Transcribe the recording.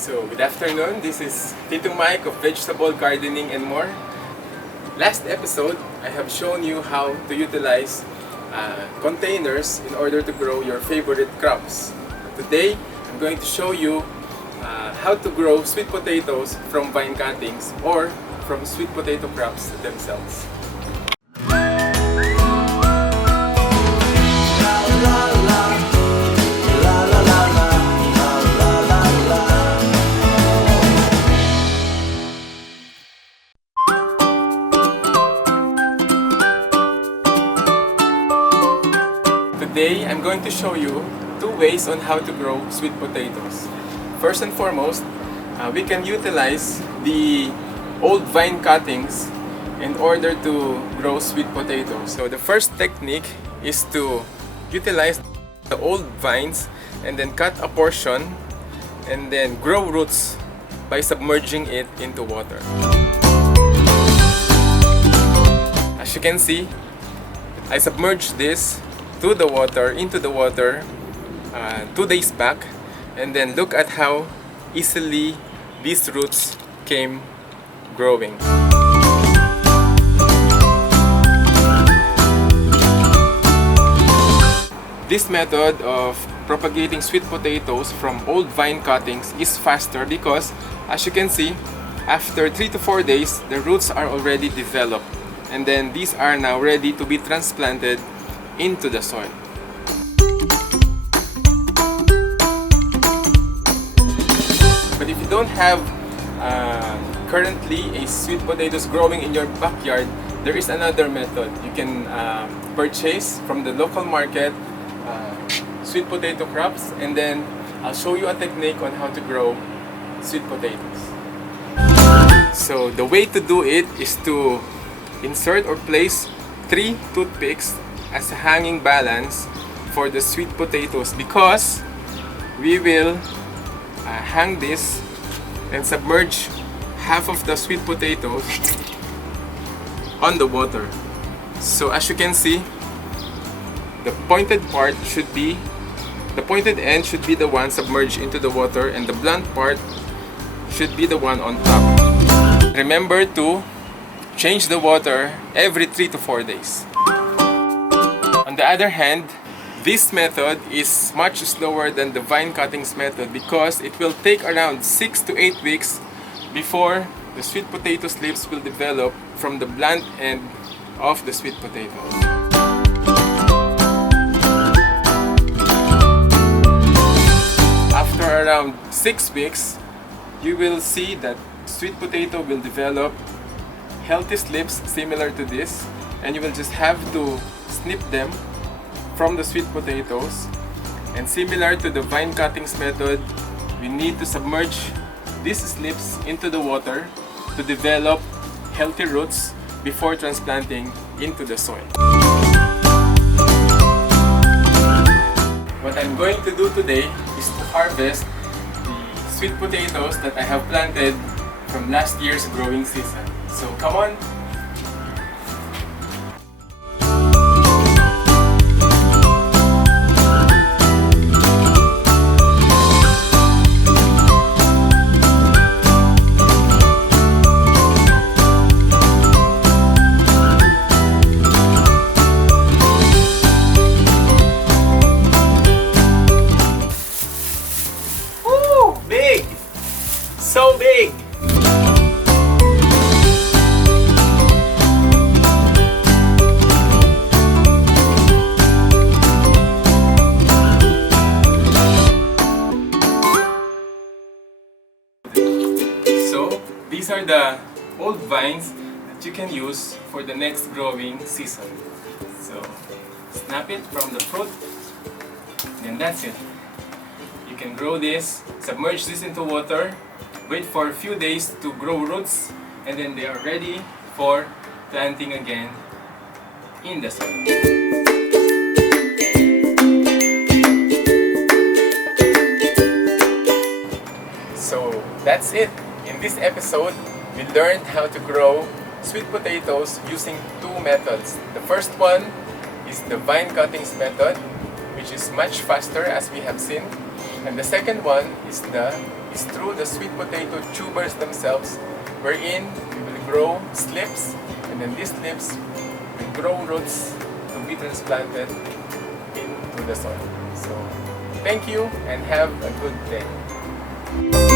So, good afternoon. This is Tito Mike of Vegetable Gardening and More. Last episode, I have shown you how to utilize containers in order to grow your favorite crops. Today, I'm going to show you how to grow sweet potatoes from vine cuttings or from sweet potato crops themselves. Today, I'm going to show you two ways on how to grow sweet potatoes. First and foremost, we can utilize the old vine cuttings in order to grow sweet potatoes. So the first technique is to utilize the old vines and then cut a portion and then grow roots by submerging it into water. As you can see, I submerged this into the water 2 days back, and then look at how easily these roots came growing. This method of propagating sweet potatoes from old vine cuttings is faster because, as you can see, after 3 to 4 days, the roots are already developed, and then these are now ready to be transplanted into the soil. But if you don't have currently a sweet potatoes growing in your backyard, there is another method. You can purchase from the local market sweet potato crops, and then I'll show you a technique on how to grow sweet potatoes. So the way to do it is to insert or place 3 toothpicks as a hanging balance for the sweet potatoes, because we will hang this and submerge half of the sweet potatoes on the water. So as you can see, the pointed end should be the one submerged into the water, and the blunt part should be the one on top. Remember to change the water every 3 to 4 days. On the other hand, this method is much slower than the vine cuttings method because it will take around 6 to 8 weeks before the sweet potato slips will develop from the blunt end of the sweet potato. After around 6 weeks, you will see that sweet potato will develop healthy slips similar to this, and you will just have to snip them from the sweet potatoes. And similar to the vine cuttings method, we need to submerge these slips into the water to develop healthy roots before transplanting into the soil. What I'm going to do today is to harvest the sweet potatoes that I have planted from last year's growing season. So come on! Woo! Big! So big! These are the old vines that you can use for the next growing season. So, snap it from the fruit, and that's it. You can grow this, submerge this into water, wait for a few days to grow roots, and then they are ready for planting again in the soil. So, that's it. In this episode, we learned how to grow sweet potatoes using two methods. The first one is the vine cuttings method, which is much faster as we have seen. And the second one is through the sweet potato tubers themselves, wherein we will grow slips, and then these slips will grow roots to be transplanted into the soil. So thank you and have a good day.